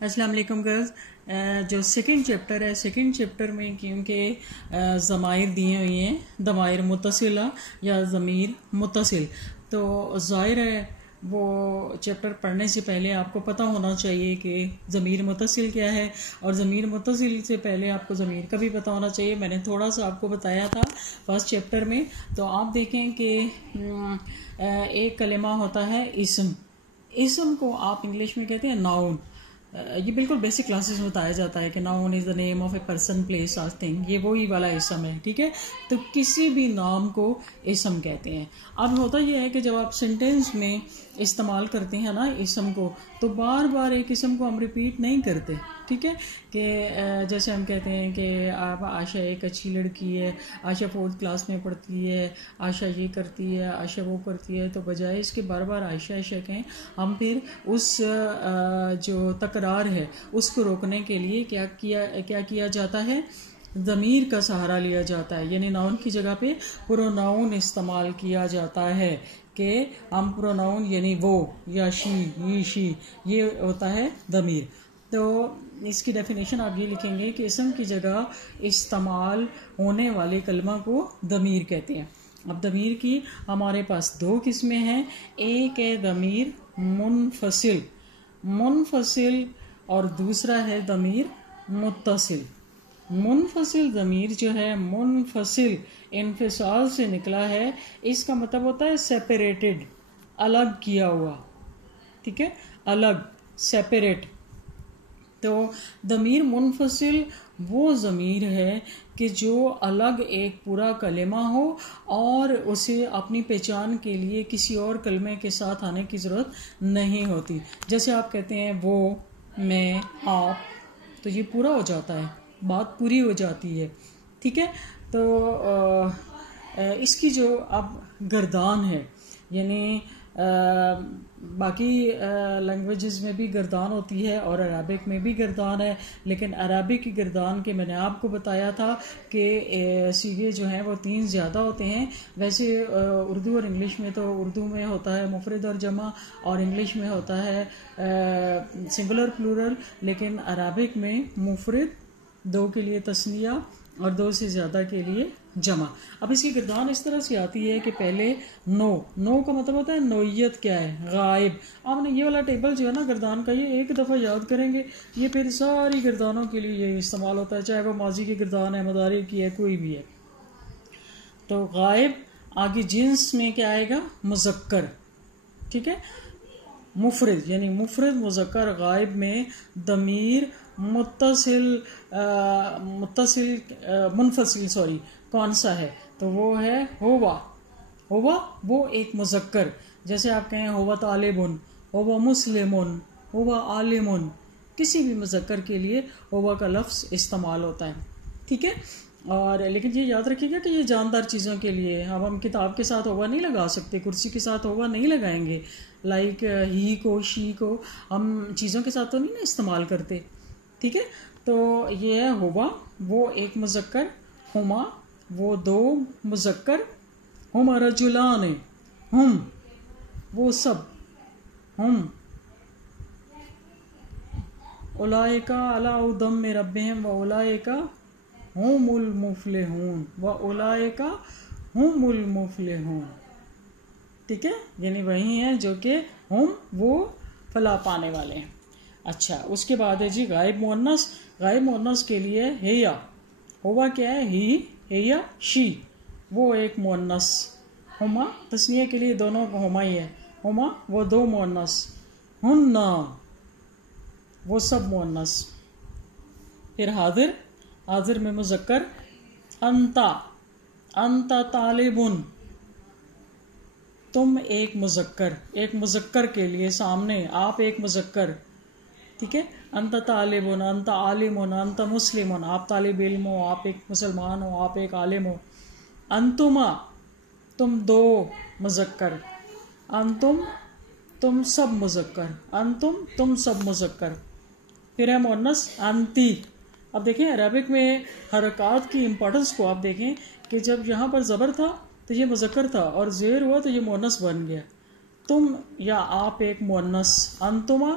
السلام علیکم گرلز. جو سیکنڈ چیپٹر ہے، سیکنڈ چیپٹر میں کیونکہ ضمائر دیے ہوئی ہیں، ضمائر متصلہ یا ضمیر متصل، تو ظاہر ہے وہ چیپٹر پڑھنے سے پہلے آپ کو پتہ ہونا چاہیے کہ ضمیر متصل کیا ہے، اور ضمیر متصل سے پہلے آپ کو ضمیر کا بھی پتہ ہونا چاہیے. میں نے تھوڑا سا آپ کو بتایا تھا فرسٹ چیپٹر میں. تو آپ دیکھیں کہ ایک کلمہ ہوتا ہے اسم. اسم کو آپ انگلش میں کہتے ہیں ناؤن. یہ بالکل بیسک کلاسز میں بتایا جاتا ہے کہ noun is the name of a person, place اور تھنگ. یہ وہی والا اسم ہے، ٹھیک ہے. تو کسی بھی نام کو اسم کہتے ہیں. اب ہوتا یہ ہے کہ جب آپ سینٹینس میں استعمال کرتے ہیں نا اسم کو، تو بار بار ایک اسم کو ہم ریپیٹ نہیں کرتے، ٹھیک ہے. کہ جیسے ہم کہتے ہیں کہ آپ عائشہ ایک اچھی لڑکی ہے، عائشہ 4th کلاس میں پڑھتی ہے، عائشہ یہ کرتی ہے، عائشہ وہ کرتی ہے. تو بجائے اس کے بار بار عائشہ عائشہ کہیں، ہم پھر اس جو تکرار ہے اس کو روکنے کے لیے کیا کیا جاتا ہے، ضمیر کا سہارا لیا جاتا ہے. یعنی ناؤن کی جگہ پہ پروناؤن استعمال کیا جاتا ہے کہ ہم پروناؤن یعنی وہ یا شی یہ ہوتا ہے ضمیر. تو اس کی ڈیفینیشن آپ یہ لکھیں گے کہ اسم کی جگہ استعمال ہونے والے کلمہ کو ضمیر کہتے ہیں. اب ضمیر کی ہمارے پاس دو قسمیں ہیں. ایک ہے ضمیر منفصل اور دوسرا ہے ضمیر متصل. منفصل ضمیر جو ہے، منفصل انفصال سے نکلا ہے، اس کا مطلب ہوتا ہے سیپریٹڈ، الگ کیا ہوا، ٹھیک ہے، الگ، سیپریٹ. تو ضمیر منفصل وہ ضمیر ہے کہ جو الگ ایک پورا کلمہ ہو اور اسے اپنی پہچان کے لیے کسی اور کلمے کے ساتھ آنے کی ضرورت نہیں ہوتی. جیسے آپ کہتے ہیں وہ، میں، آپ، تو یہ پورا ہو جاتا ہے، بات پوری ہو جاتی ہے، ٹھیک ہے. تو اس کی جو اب گردان ہے، یعنی باقی لینگویجز میں بھی گردان ہوتی ہے اور عربک میں بھی گردان ہے، لیکن عربک کی گردان کے میں نے آپ کو بتایا تھا کہ سیغے جو ہیں وہ 3 زیادہ ہوتے ہیں. ویسے اردو اور انگلش میں تو اردو میں ہوتا ہے مفرد اور جمع، اور انگلش میں ہوتا ہے سنگولر پلورل، لیکن عربک میں مفرد، 2 کے لیے تثنیہ اور 2 سے زیادہ کے لیے جمع. اب اس کی گردان اس طرح سے آتی ہے کہ پہلے نو کا مطلب ہوتا ہے نوعیت کیا ہے، غائب. آپ نے یہ والا ٹیبل جو ہے نا گردان کا، یہ ایک دفعہ یاد کریں گے، یہ پھر ساری گردانوں کے لیے یہ استعمال ہوتا ہے، چاہے وہ ماضی کی گردان ہے، مضارع کی ہے، کوئی بھی ہے. تو غائب آگے جنس میں کیا آئے گا، مذکر، ٹھیک ہے. مفرد یعنی مفرد مذکر غائب میں ضمیر منفصل کون سا ہے، تو وہ ہے ہوا. وہ ایک مذکر. جیسے آپ کہیں ہوا طالبن، ہوا مسلمن، ہوا عالمن، کسی بھی مذکر کے لیے ہوا کا لفظ استعمال ہوتا ہے، ٹھیک ہے. اور لیکن یہ یاد رکھیے گا کہ یہ جاندار چیزوں کے لیے. اب ہم کتاب کے ساتھ ہوا نہیں لگا سکتے، کرسی کے ساتھ ہوا نہیں لگائیں گے، لائک ہی کو، شی کو ہم چیزوں کے ساتھ تو نہیں نا استعمال کرتے، ٹھیک ہے. تو یہ ہے ہوا، وہ ایک مذکر، ہما وہ 2 مذکر، ہما رجلان، ہم وہ سب، ہم اولئک علی ھدی من ربہم واولئک ہم المفلحون واولئک ہم المفلحون، ٹھیک ہے. یعنی وہی ہیں جو کہ ہم وہ فلاح پانے والے ہیں. اچھا، اس کے بعد ہے جی غائب مؤنث. غائب مؤنث کے لیے ہیا، ہوا کیا ہے، ہی، ہیا، شی، وہ ایک مؤنث. ہما تثنیہ کے لیے دونوں ہما ہی ہے، ہما وہ 2 مؤنث، ہن وہ سب مؤنث. پھر حاضر میں مذکر، انت طالبن، تم ایک مذکر کے لیے سامنے، آپ ایک مذکر، ٹھیک ہے. انت طالبن، انت عالمن، انت مسلمن، آپ طالب علم ہو، آپ ایک مسلمان ہو، آپ ایک عالم ہو. انتما تم 2 مذکر، انتم تم سب مذکر، انتم تم سب مذکر. پھر ہے مؤنث انتی. اب دیکھیں عربک میں حرکات کی امپورٹنس کو آپ دیکھیں کہ جب یہاں پر زبر تھا تو یہ مذکر تھا، اور زیر ہوا تو یہ مؤنث بن گیا. تم یا آپ ایک مؤنث، انتما